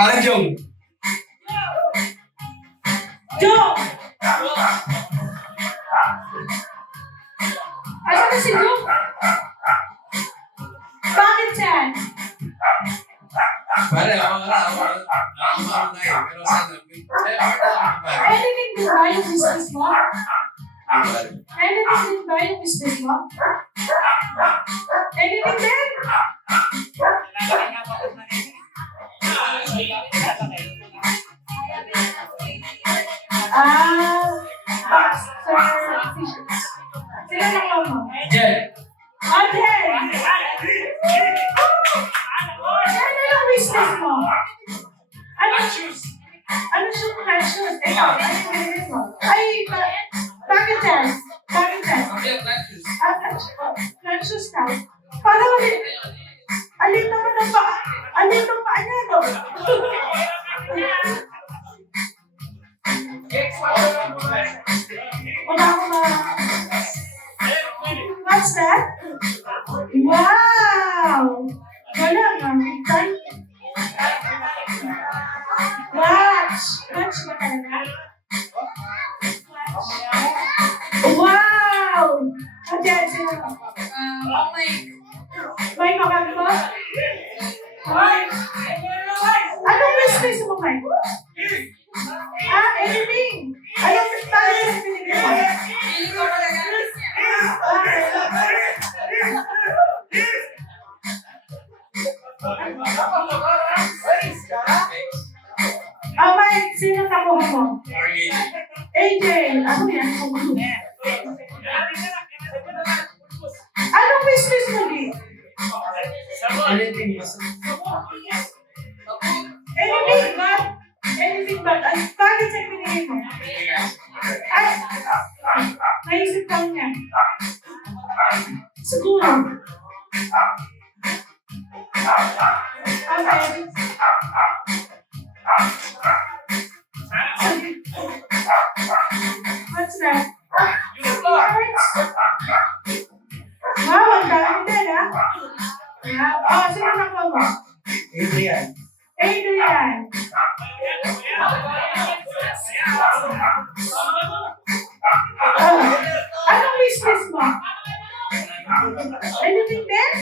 Parang Jong. Joe! Asa na si Joe? Bakit yan? Pare, ako marunong na eh. Pero sana, Anything din ba yung business mo? Anything din ba yung business mo? Anything din? Sino na ko mo? Jen. Jen! Ano yung business mo? Ano shoes? Ano shoes? Ito, ano yung business mo? Ay, bakit yan? Bakit yan? Flat shoes ka? Parang alin naman ang paa? Alin ang paa niya, no? Wala ko na. What's that? Wow! Wala nga. Watch! Watch ba talaga? Wow! Ayan, sino? Mike, makakit mo? Mike! Anong business mo, Mike? Anything! Anong business mo? Hindi ko magagamit niya. Mike, sino nakuha mo? AJ! Ano yan? Anong business mo, Lee? Anything mas. Anything ba? Anything ba? Bakit siya pinigay mo? Ay! Naisip lang niya. Siguro. Okay. What's that? Wow, ang dami din, ha? Sino nakuha mo? Adrian. Adrian. Anong business mo? Anything din?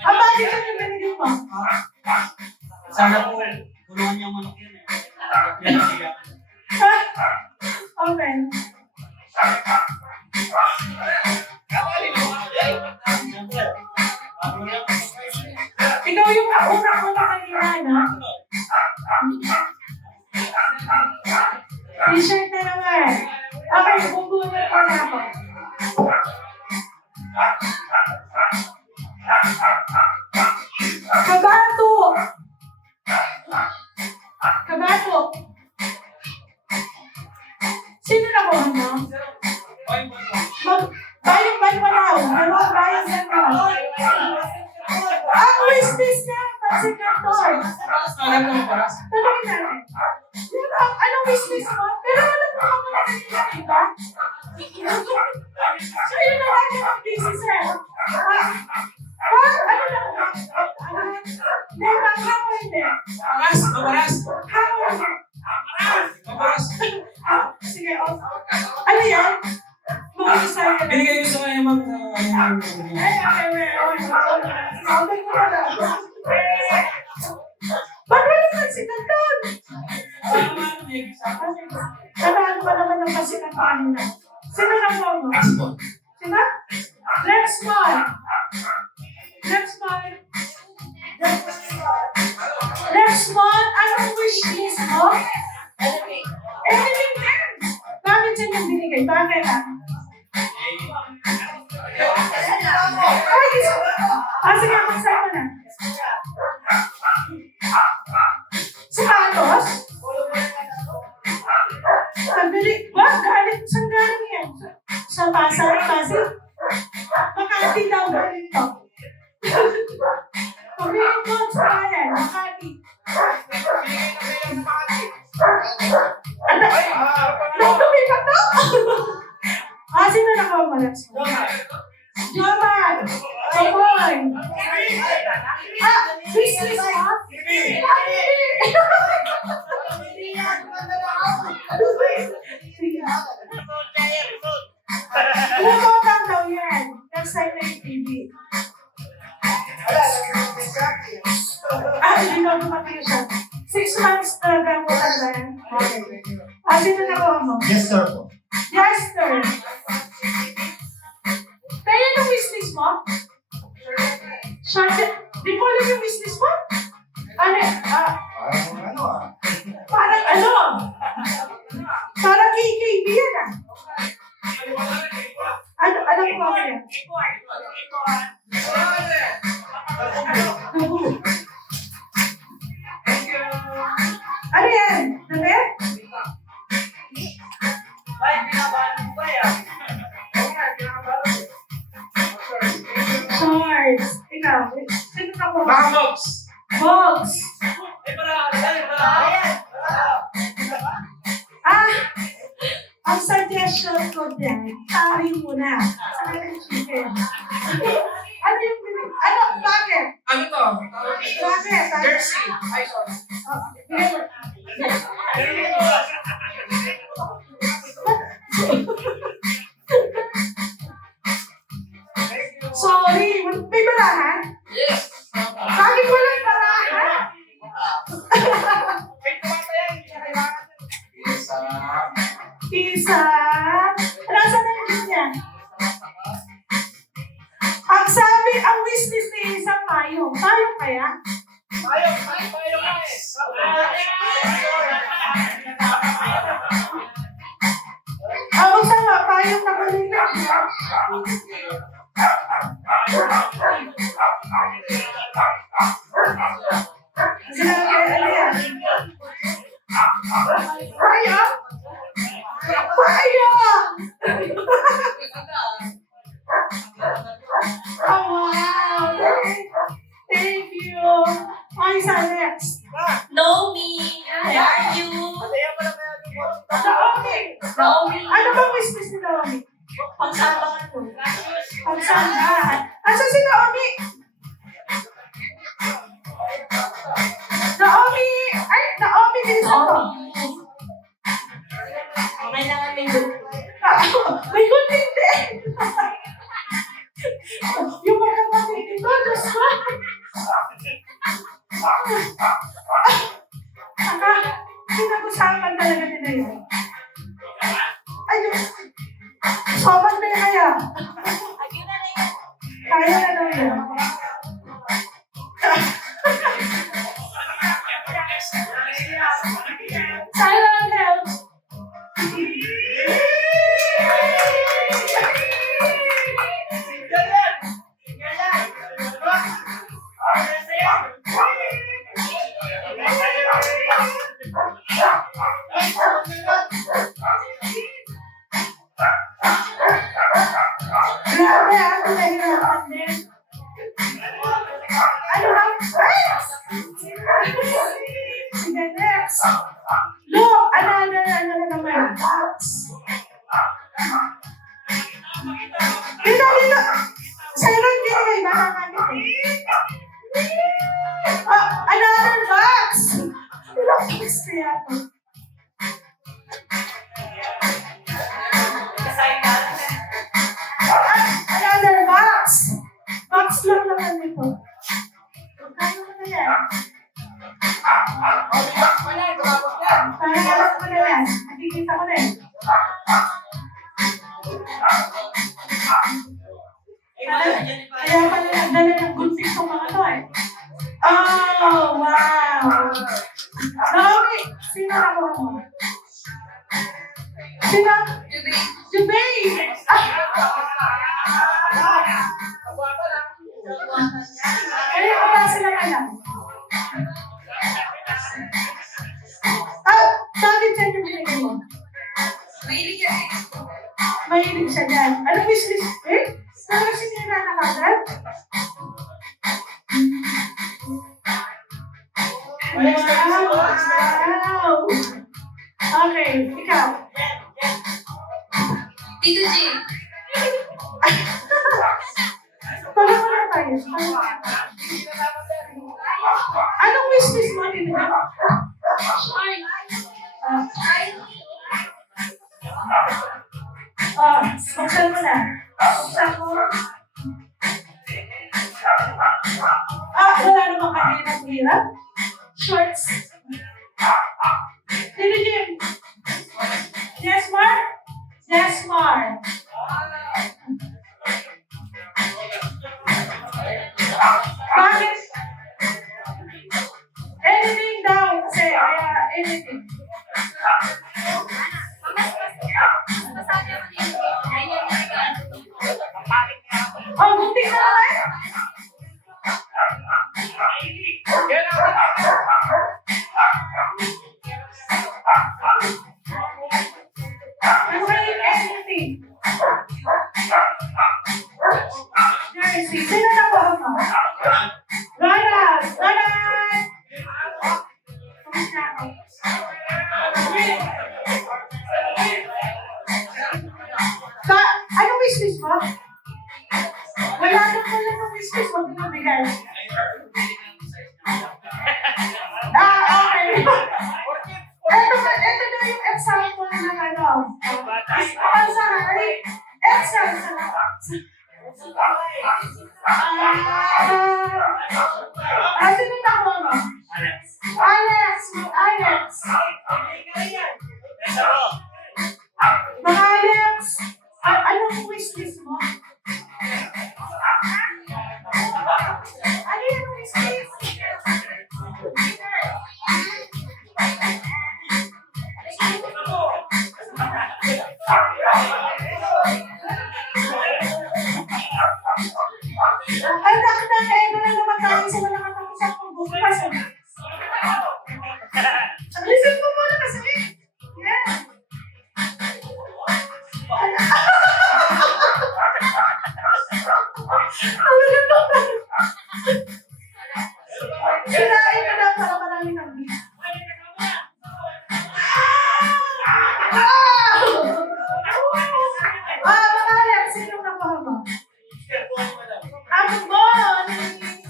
Bakit ka na binigyan mo? Sana po, tulungan niyo ang manok yan eh. Yan ang siya. Okay. Ikaw yung una kanina, no? T-shirt na naman. Okay, bubunod ko na ako. Kabato! Kabato! Sino nakuha mo? Bayang Banwalaw. Bayang Banwalaw. Ang business niya, pansin kantor. Tanungin natin. Anong business mo? Pero alam mo kung ano kanina, di ba? So yun na lang yung business eh. Ano lang? Hindi, how hindi? Mabaras! Mabaras! Sige, ano yan? Mga design. Binigay ko sa kanya mag... Ay, okay, wait. Sabi ko na. Ba't wala kang sikat doon? Ano ba naman ang pasikat pa kanina? Sino na mo? Sino? Next one. Next one. Anong wish list mo? Anything din. Bakit siya nang binigay? Bakit sige, magsama na. Sapatos? Saan galing yan? Sa Pasay? Makati daw galing to. Pagbihin ko sa bayan, Makati. Lumipat na? Sino nakawala? Joman! Joman! Business mo? bago matiyo siya. 6 months na gamutan ba yan? Okay. Sino nakuha mo? Yes, sir po. Yes, sir. Kaya yung business mo? Short, di mo alam yung business mo? Ano? Parang ano? Parang KKB yan ah. Ano po ako yan? Ano yan? Nabi? Shorts. Ikaw, sino ka po? Mga box. Box. Ang suggestion ko dyan, tari muna. Saka yung chicken. Ano yung ano? Bakit? Ano to? Bakit? Jersey. Ay, sorry. Sorry, may barahan? Yes. Bakit walang barahan? Isa. Nasaan na yung niya? Ang sabi, ang business ni isang payong. Payong kaya? Ang sama, payong na kulitin. Sinabi, ano yan? Payong? Payong! Oh, wow! Thank you! Ay, sa next. Naomi, how are you? Naomi! Naomi, Ano bang business ni Naomi? pagsabangan mo. Pagsandahan. Asa si Naomi? Naomi! Ay, Naomi, bilisan ko. Kailangan may good. May gunting din. Yung mga kapatid ito, Diyos ko. Pinag-usapan talaga nila yun. Ay, Diyos. Sobat na yung kaya. Ayun na yan. Kaya na daw yun. Silent help. Grabe, ako nahirapan din. Ano ba? Sige, next. Look, ano na naman. Box. Dito. Sa'yo lang binigay, baka namin another box. Ilang box kaya ito? Another box. Box lang naman ito. Kaya mo na yan. Parang alam ko na yan. Nakikita ko na yan. Kaya pala nagdala ng gunting sa mga to eh. Oh, wow! Naomi, sino nakuha mo? Sino? Jubei! Ano yung klase na kaya? Bakit siya yung binigay mo? Mahilig siya dyan. Anong business? Parang sinira na kagad? Wow! Okay, ikaw. Tito G. Pagkakas na tayo. Anong business mo, Tito? Buksan mo na. Buksan mo. Wala namang kahirap-hirap. shorts. Did Jim? Yes, Mar? Yes, Mar. Bakit? Anything daw. Kasi, anything. Oh, buntik na naman? Okay, anything. Jersey. Sino na po ako? Ronald! Ronald! Kamusta ako? Anong business mo? Wala nang business mo. Pinabigay. Okay. Ito na yung example ng ano. Sino na ako mo? Alex! Mga Alex! Anong wishlist mo? Ano yung wishlist? Ay, nakita na naman tayo sa mga nakatapos ang bukas. Listen mo muna kasi. Yeah. Sirain mo na para marami kang beat. Mga Alex, sino nakuha mo? Ako Bonnie!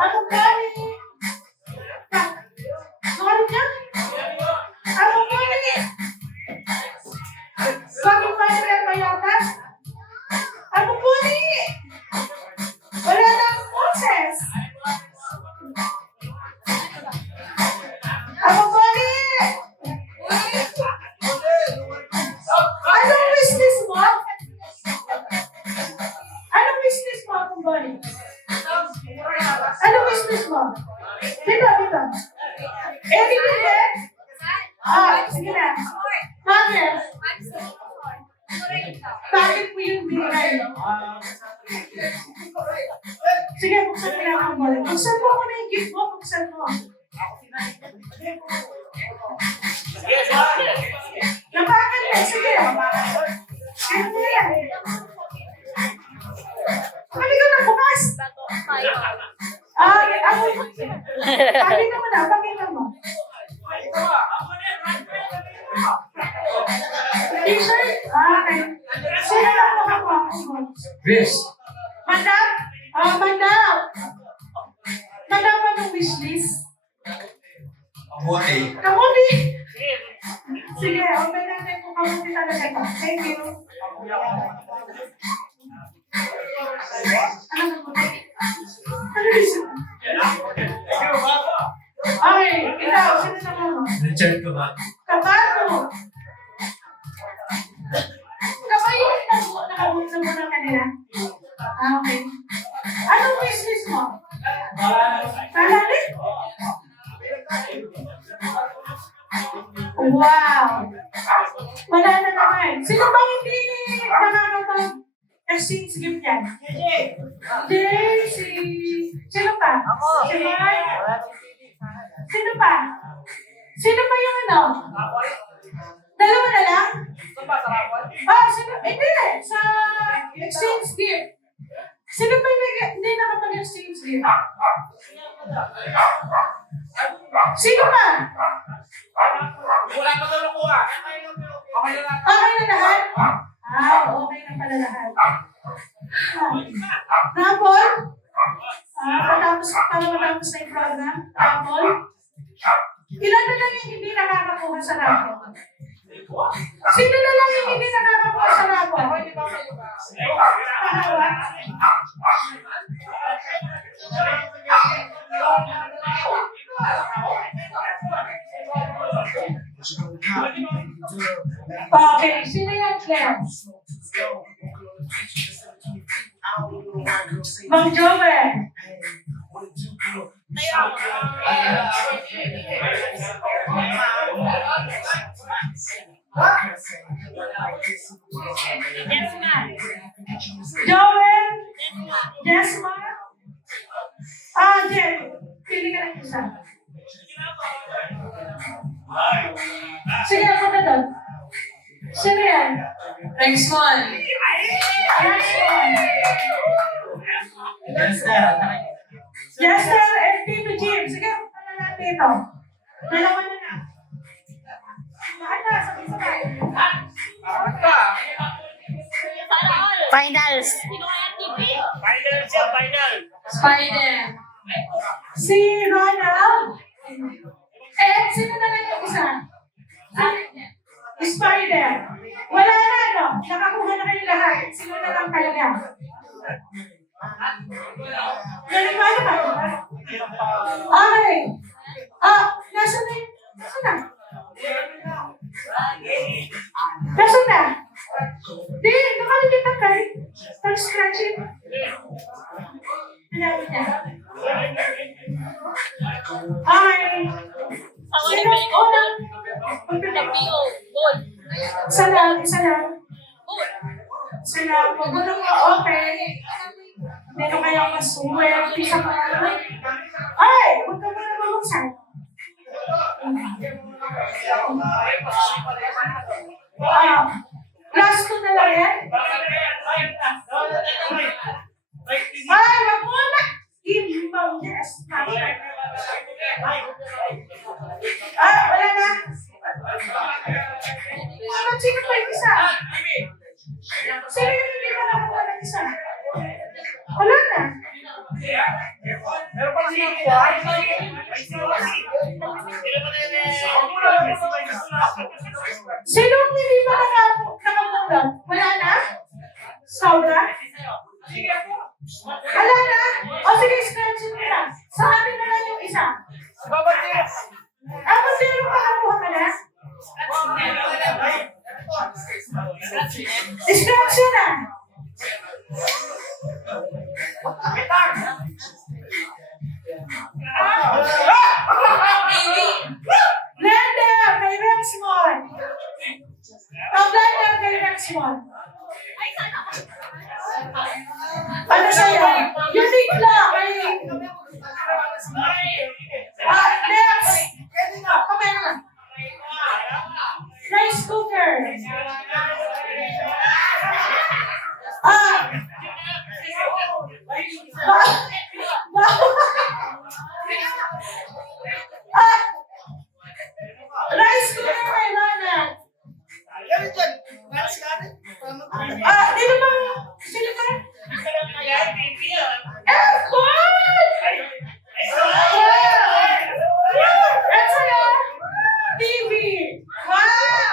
Ako Bonnie! Ano niya? Ako Bonnie! Bakit pa nila yata? Ako Bonnie! Wala nang boses! Ako Bonnie! Anong business mo? Anong business mo, Ako Bonnie? Anong business mo? Dito. Anything din? Sige na. Bakit? Bakit mo yung binigay? Sige, buksan mo na Ako Bonnie. Buksan mo muna yung gift mo. Buksan mo. Napakan na. Sige. Ano mo yan? Halika na, bukas. Pakita mo na, pakita mo. T-shirt? Okay. Sino na ako? Chris. Madam? Madam! Madam, anong wishlist? Kamuti. Kamuti! Sige, open natin kung kamuti talaga ito. Thank you. Ano kamuti? Ano wishlist? Okay, ikaw, sino na mo? Richard ko ba? Kabato! Kabayo yung nakabuksan mo ng kanila? Okay. Anong wishlist mo? Kalali? Wow! Wala na naman. Sino ba hindi nakakapag-exchange gift yan? Daisy! Sino pa? Si Mark? Sino pa? Sino pa yung ano? Dalawa na lang? Sino? Hindi sa exchange gift. Sino pa yung hindi nakapag-exchange gift? Sino pa? Wala pa daw nakuha. Okay na lang. Okay na lahat? Okay na pala lahat. Rapol? Matapos na yung program? Rapol? Ilan na lang yung hindi nakakakuha sa rapol? Sino na lang yung hindi nakakakuha sa rapol? Pangalawa? Okay, sino yan, Claire? Mang Joel. Joel? Jesma? Jen. Pili ka ng isa. Sige, ako na doon. Sino yan? Next one. Next one. Jester and Tito Jim. Sige, ano natin ito? Dalawa na na. Saan na? Sabay-sabay. Finals. Sino kaya TV? Final siya, final. Spider. Si Ronald. Sino na lang yung isa? Spider. Wala na, no? Nakakuha na kayo lahat. Sino na lang talaga? Naniwala ka, diba? Okay. Nasaan na yun? Nasaan na? Nasaan na? Di, nakaligit na kayo. Nag-scratching. Hanapin niya. Okay. Sino? Unang. Isa lang, isa lang. Isa lang. Magulo mo, okay. Meron kayong masuwerte sa mga. Ay! Huwag ka muna mabuksan. Last two na lang yan? Ay! Wag muna! Imbang, yes. Wala na. Sino pa yung isa? Sino yung hindi ka nakakuha ng isa? Wala na. Meron pa kasi yung kuha. Sino hindi pa nakakuha? Wala na? Saura? Wala na? O sige, scratch nyo na. Sa amin na lang yung isa. Ako zero ka nakuha ka na? Scratch nyo na. Blender kay Rexmond. Blender kay Rexmond. Ano sa'yo? Unique lang. Next. Kamay na. Rice cooker. Rice cooker kay Lana. Dito ba? Sino ka? Aircon! At sa'yo? TV. Wow!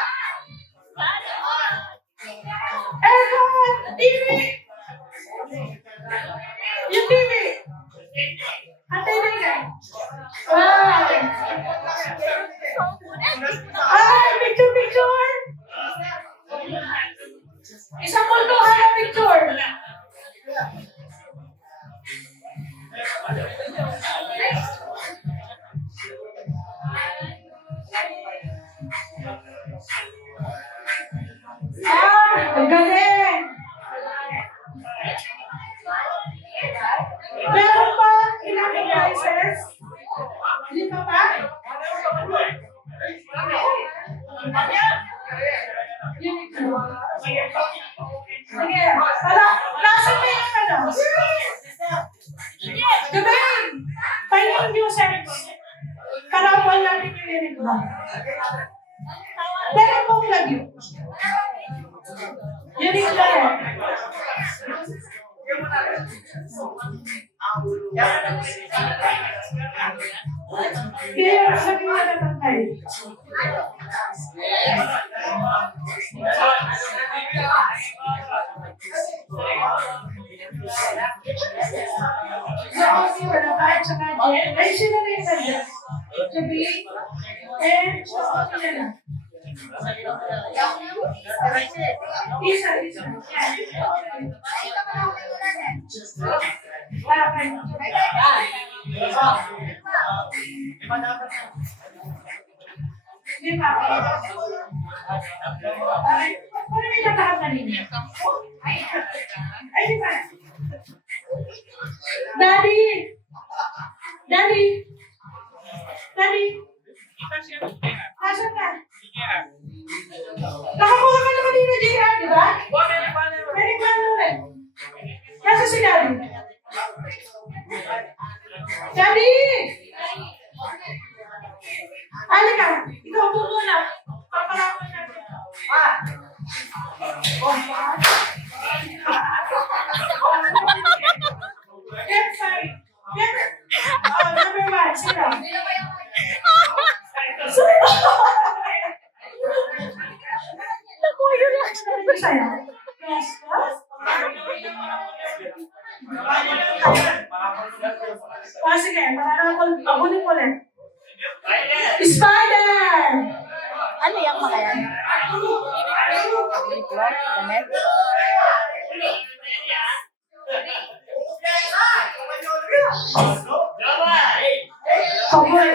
Aircon! TV! Yung TV. Antay na yan. Wow! Picture! Isang multuhan na picture. Ang galing! Meron pa ilang devices? Lima pa? Sige, nasa na yung ano? Gabay! Finding users. Karawan natin yung unit ba? Pero kung lagi. Unit ba yan? Kaya sabi mo na tatay. Wala pa at saka Jen. Ay, sila na yung nandiyan. Sabi, and sila na. Di ba? Ano may natahan kanina? Ay, di ba? Daddy! Daddy! Daddy! Nasaan ka? Nakakuha ka na kanina, JR, di ba? Pwede ba ano rin? Nasa si Daddy? Daddy! Halika! Ikaw po muna. Papalaman natin. Left side. Number 1. Sino? Nakuha yun lang. Sa'yo? Yes. Sige. Pabunin mo ulit. Spider! Ano yung mga yan? Damit? Pabunin.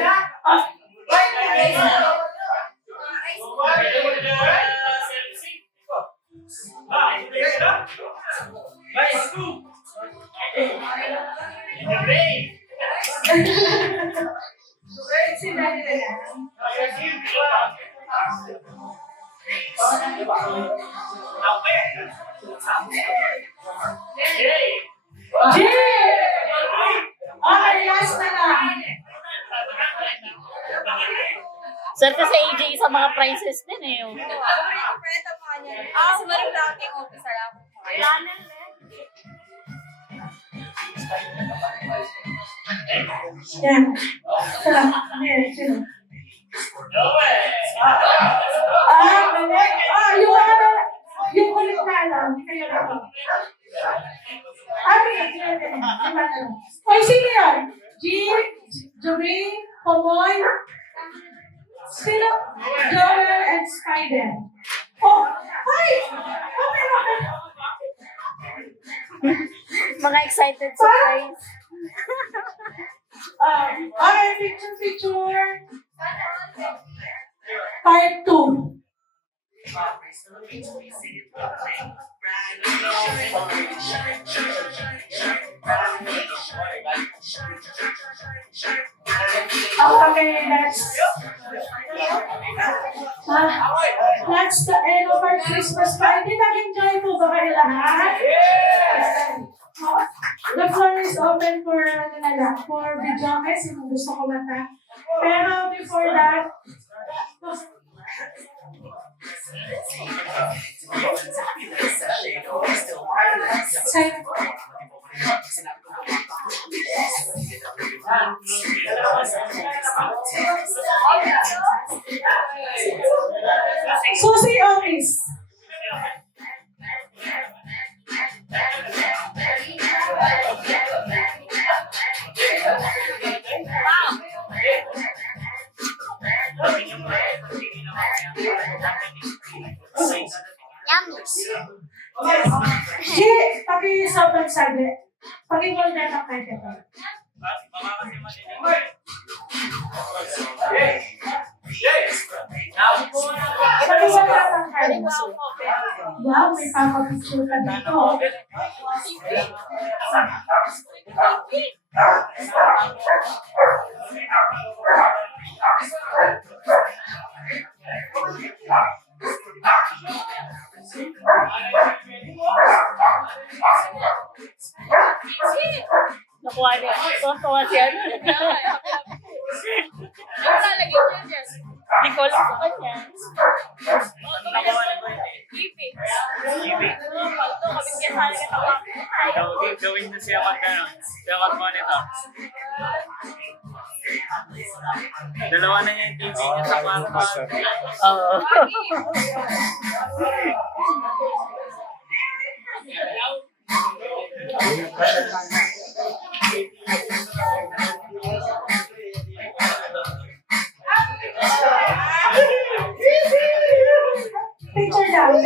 Si Daddy na yan. Jay! Okay, last na lang. Sir, kasi AJ sa mga prices din eh. Kasi malalaking officer ako. Yan. Sino? Yung kulit na alam, hindi kayo lang. Oy, sino yan? Jermaine, Pomoy, sino? Joel and Spider. Oh, hi! Okay. Mga excited surprise. Okay, picture. Part 2. Okay, that's the end of our Christmas party. Nag-enjoy po ba kayo lahat? The floor is open for video guys, kung gusto kumanta. Pero before that, Susie Otis. Paki-sobrang sabi. Paki-hold na lang kayo. Wow, may papapicture ka dito. Nakuha niya. Tuwa siya. Yung lalagay niya dyan. Hindi ko alam sa kanya. Gawin na siya mag-monitor. Dalawa na niya yung TV niya sa kwarto. Oo. Picture down.